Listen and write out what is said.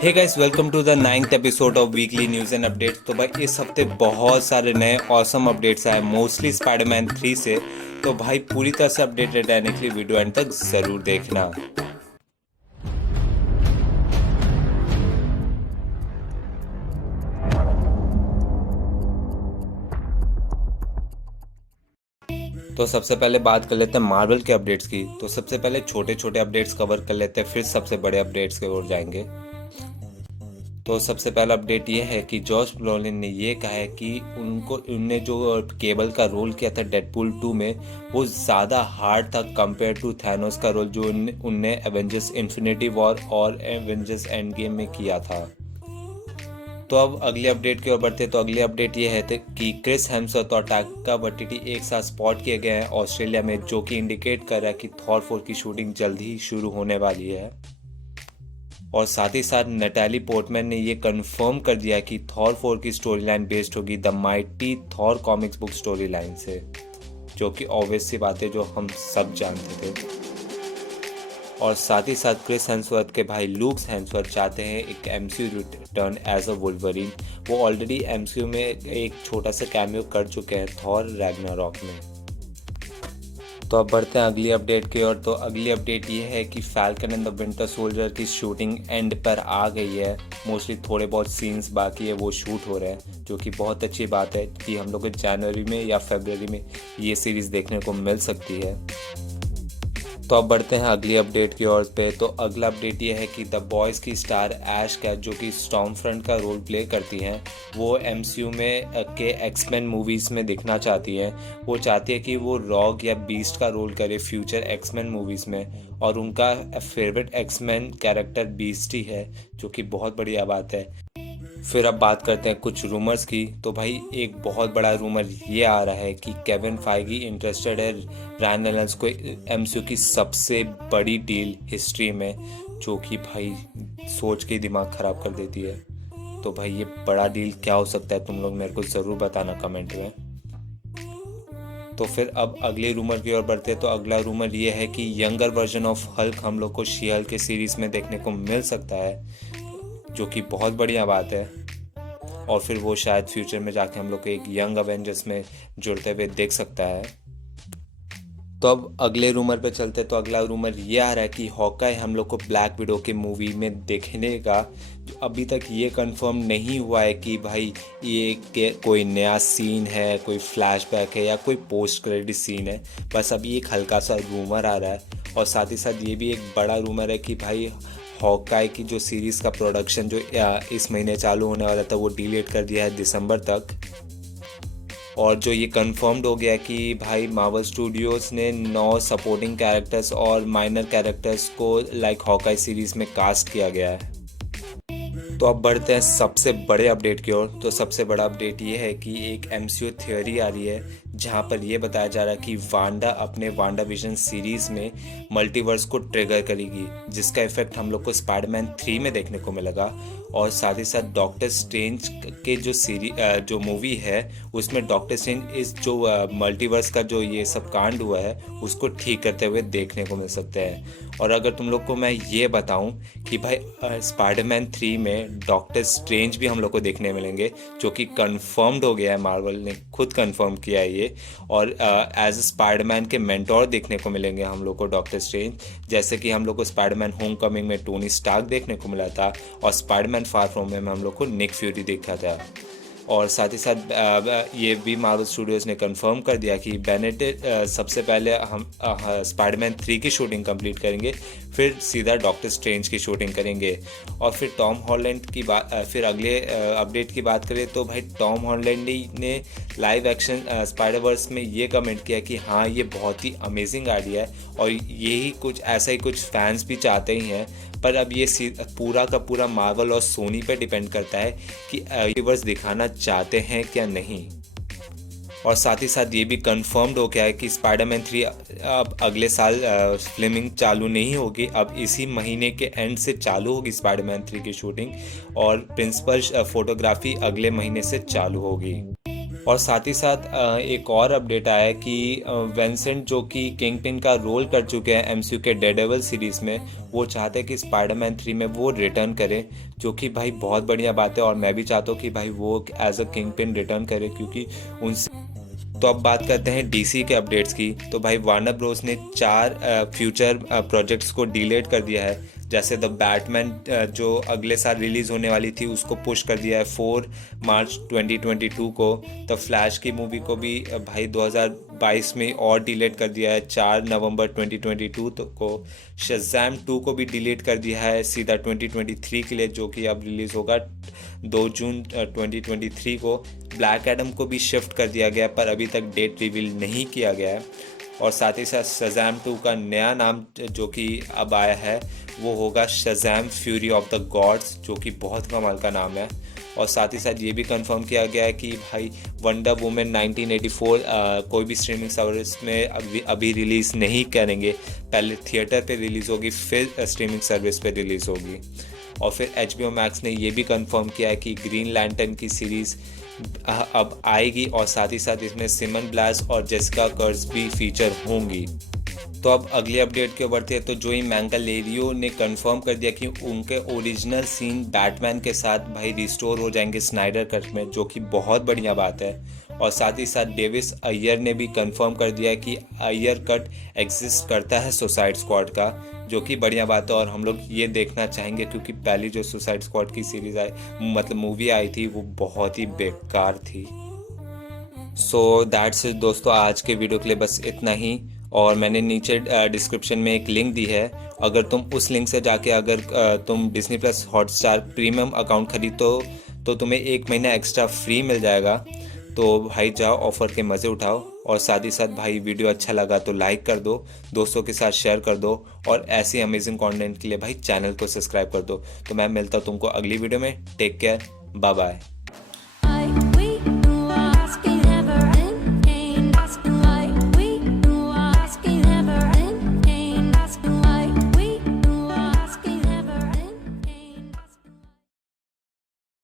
Hey guys, welcome to the 9th episode of weekly news and updates. तो भाई इस हफ्ते बहुत सारे नए ऑसम अपडेट्स आए, मोस्टली स्पाइडरमैन 3 से। तो भाई पूरी तरह से अपडेटेड रहने के लिए वीडियो एंड तक ज़रूर देखना। तो सबसे पहले बात कर लेते हैं मार्वल के अपडेट्स की। तो सबसे पहले छोटे छोटे अपडेट्स कवर कर लेते हैं, फिर सबसे बड़े अपडेट्स की ओर जाएंगे। तो सबसे पहला अपडेट ये है कि जॉश ब्रोलिन ने ये कहा है कि उनने जो केबल का रोल किया था डेडपूल 2 में, वो ज़्यादा हार्ड था कंपेयर टू थैनोस का रोल जो उनने एवेंजर्स इन्फिनिटी वॉर और एवेंजर्स एंड गेम में किया था। तो अब अगले अपडेट की ओर बढ़ते। तो अगले अपडेट ये है कि क्रिस हेम्सवर्थ और टाका वाइटिटी एक साथ स्पॉट किए गए हैं ऑस्ट्रेलिया में, जो कि इंडिकेट कर रहा है कि थॉर 4 की शूटिंग जल्द ही शुरू होने वाली है। और साथ ही साथ नटैली पोर्टमैन ने ये कंफर्म कर दिया कि थॉर 4 की स्टोरी लाइन बेस्ड होगी the mighty Thor comics book story line से, जो कि ऑब्वियस सी बात है, जो हम सब जानते थे। और साथ ही साथ क्रिस हेम्सवर्थ के भाई लूक हेम्सवर्थ चाहते हैं एक MCU return as a Wolverine. वो ऑलरेडी एमसीयू में एक छोटा सा कैमियो कर चुके हैं थॉर रैग्नारॉक में। तो अब बढ़ते हैं अगली अपडेट की ओर। तो अगली अपडेट ये है कि falcon and the winter soldier की शूटिंग एंड पर आ गई है। मोस्टली थोड़े बहुत सीन्स बाकी है, वो शूट हो रहे हैं, जो कि बहुत अच्छी बात है कि हम लोग को जनवरी में या फरवरी में ये सीरीज़ देखने को मिल सकती है। तो अब बढ़ते हैं अगली अपडेट की ओर पे। तो अगला अपडेट ये है कि द बॉयज़ की स्टार ऐश कैट, जो कि स्टॉर्म फ्रंट का रोल प्ले करती हैं, वो एमसीयू में के एक्समैन मूवीज़ में दिखना चाहती हैं। वो चाहती है कि वो रॉग या बीस्ट का रोल करे फ्यूचर एक्समैन मूवीज़ में, और उनका फेवरेट एक्समैन कैरेक्टर बीस्ट ही है, जो कि बहुत बढ़िया बात है। फिर अब बात करते हैं कुछ रूमर्स की। तो भाई एक बहुत बड़ा रूमर ये आ रहा है कि केविन फाइगी इंटरेस्टेड है रायन रेनॉल्ड्स को एमसीयू की सबसे बड़ी डील हिस्ट्री में, जो कि भाई सोच के दिमाग ख़राब कर देती है। तो भाई ये बड़ा डील क्या हो सकता है, तुम लोग मेरे को ज़रूर बताना कमेंट में। तो फिर अब अगले रूमर की ओर बढ़ते हैं। तो अगला रूमर ये है कि यंगर वर्जन ऑफ हल्क हम लोग को शी हल्क के सीरीज़ में देखने को मिल सकता है, जो कि बहुत बढ़िया बात है। और फिर वो शायद फ्यूचर में जाके हम लोग को एक यंग अवेंजर्स में जुड़ते हुए देख सकता है। तो अब अगले रूमर पे चलते। तो अगला रूमर ये आ रहा है कि हॉकाई हम लोग को ब्लैक विडो के मूवी में देखने का, जो अभी तक ये कंफर्म नहीं हुआ है कि भाई ये कोई नया सीन है, कोई फ्लैशबैक है या कोई पोस्ट क्रेडिट सीन है। बस अभी एक हल्का सा रूमर आ रहा है। और साथ ही साथ ये भी एक बड़ा रूमर है कि भाई हॉकाई की जो सीरीज़ का प्रोडक्शन जो इस महीने चालू होने वाला था, वो डिलेट कर दिया है दिसंबर तक। और जो ये कंफर्म्ड हो गया कि भाई मार्वल स्टूडियोज़ ने 9 सपोर्टिंग कैरेक्टर्स और माइनर कैरेक्टर्स को लाइक हॉकाई सीरीज़ में कास्ट किया गया है। तो अब बढ़ते हैं सबसे बड़े अपडेट की ओर। तो सबसे बड़ा अपडेट ये है कि एक एमसीयू थ्योरी आ रही है, जहां पर यह बताया जा रहा है कि वांडा अपने वांडा विजन सीरीज़ में मल्टीवर्स को ट्रिगर करेगी, जिसका इफेक्ट हम लोग को स्पाइडरमैन 3 में देखने को मिलेगा। और साथ ही साथ डॉक्टर स्ट्रेंज के जो मूवी है, उसमें डॉक्टर स्ट्रेंज इस जो मल्टीवर्स का जो ये सब कांड हुआ है, उसको ठीक करते हुए देखने को मिल सकते हैं। और अगर तुम लोग को मैं ये बताऊं कि भाई स्पाइडरमैन 3 में डॉक्टर स्ट्रेंज भी हम लोग को देखने मिलेंगे, जो कि कंफर्म्ड हो गया है, मार्वल ने खुद कंफर्म किया है ये। और एज स्पाइडरमैन के मेंटोर देखने को मिलेंगे हम लोग को डॉक्टर स्ट्रेंज, जैसे कि हम लोग को स्पाइडरमैन होमकमिंग में टोनी स्टार्क देखने को मिला था, और स्पाइडरमैन फार फ्रॉम में हम लोग को निक फ्यूरी देखा था। और साथ ही साथ ये भी मार्वल स्टूडियोज़ ने कंफर्म कर दिया कि बेनेडिक्ट सबसे पहले हम स्पाइडरमैन 3 की शूटिंग कंप्लीट करेंगे, फिर सीधा डॉक्टर स्ट्रेंज की शूटिंग करेंगे। और फिर टॉम हॉलैंड की बात, फिर अगले अपडेट की बात करें तो भाई टॉम हॉलैंड ने लाइव एक्शन स्पाइडरवर्स में ये कमेंट किया कि हाँ, ये बहुत ही अमेजिंग आइडिया है, और यही कुछ ऐसा ही कुछ फैंस भी चाहते ही हैं। पर अब ये पूरा का पूरा मार्वल और सोनी पे डिपेंड करता है कि यूनिवर्स दिखाना चाहते हैं क्या नहीं। और साथ ही साथ ये भी कंफर्म्ड हो गया है कि स्पाइडरमैन 3 अब अगले साल फिल्मिंग चालू नहीं होगी, अब इसी महीने के एंड से चालू होगी स्पाइडरमैन 3 की शूटिंग, और प्रिंसिपल फोटोग्राफी अगले महीने से चालू होगी। और साथ ही साथ एक और अपडेट आया है कि वेंसेंट जो कि किंगपिन का रोल कर चुके हैं एमसीयू के डेयरडेविल सीरीज़ में, वो चाहते हैं कि स्पाइडरमैन 3 में वो रिटर्न करे, जो कि भाई बहुत बढ़िया बात है। और मैं भी चाहता हूँ कि भाई वो एज अ किंगपिन रिटर्न करे, क्योंकि उनसे। तो अब बात करते हैं डीसी के अपडेट्स की। तो भाई वार्नर ब्रोस ने 4 फ्यूचर प्रोजेक्ट्स को डिलेट कर दिया है। जैसे द बैटमैन जो अगले साल रिलीज़ होने वाली थी उसको पुश कर दिया है 4 मार्च 2022 को। द फ्लैश की मूवी को भी भाई 2022 में और डिलेट कर दिया है 4 नवंबर 2022 को। शज़ैम 2 को भी डिलीट कर दिया है सीधा 2023 के लिए, जो कि अब रिलीज़ होगा 2 जून 2023 को। ब्लैक एडम को भी शिफ्ट कर दिया गया पर अभी तक डेट रिवील नहीं किया गया है। और साथ ही साथ शज़ैम 2 का नया नाम जो कि अब आया है वो होगा Shazam fury of the gods, जो कि बहुत कमाल का नाम है। और साथ ही साथ ये भी कंफर्म किया गया है कि भाई वंडर वुमेन 1984 कोई भी स्ट्रीमिंग सर्विस में अभी रिलीज़ नहीं करेंगे। पहले थिएटर पे रिलीज़ होगी, फिर स्ट्रीमिंग सर्विस पे रिलीज़ होगी। और फिर HBO मैक्स ने ये भी कंफर्म किया है कि ग्रीन लैंटर्न की सीरीज़ अब आएगी, और साथ ही साथ इसमें सिमन ब्लास और जेसिका कर्स भी फीचर होंगी। तो अब अगली अपडेट की ओर बढ़ते हैं। तो जोई मैंगालेरियो ने कंफर्म कर दिया कि उनके ओरिजिनल सीन बैटमैन के साथ भाई रिस्टोर हो जाएंगे स्नाइडर कट में, जो कि बहुत बढ़िया बात है। और साथ ही साथ डेविस अय्यर ने भी कंफर्म कर दिया कि अय्यर कट एग्जिस्ट करता है सुसाइड स्क्वाड का, जो कि बढ़िया बात है। और हम लोग ये देखना चाहेंगे, क्योंकि पहली जो सुसाइड स्क्वाड की सीरीज़ आई, मतलब मूवी आई थी, वो बहुत ही बेकार थी। सो दैट्स इट दोस्तों, आज के वीडियो के लिए बस इतना ही। और मैंने नीचे डिस्क्रिप्शन में एक लिंक दी है, अगर तुम उस लिंक से जाके अगर तुम Disney plus Hotstar premium account खरीदो तो तुम्हें 1 महीना एक्स्ट्रा फ्री मिल जाएगा। तो भाई जाओ, ऑफ़र के मज़े उठाओ। और साथ ही साथ भाई वीडियो अच्छा लगा तो लाइक कर दो, दोस्तों के साथ शेयर कर दो, और ऐसी अमेजिंग कंटेंट के लिए भाई चैनल को सब्सक्राइब कर दो। तो मैं मिलता हूँ तुमको अगली वीडियो में। Take care, bye bye.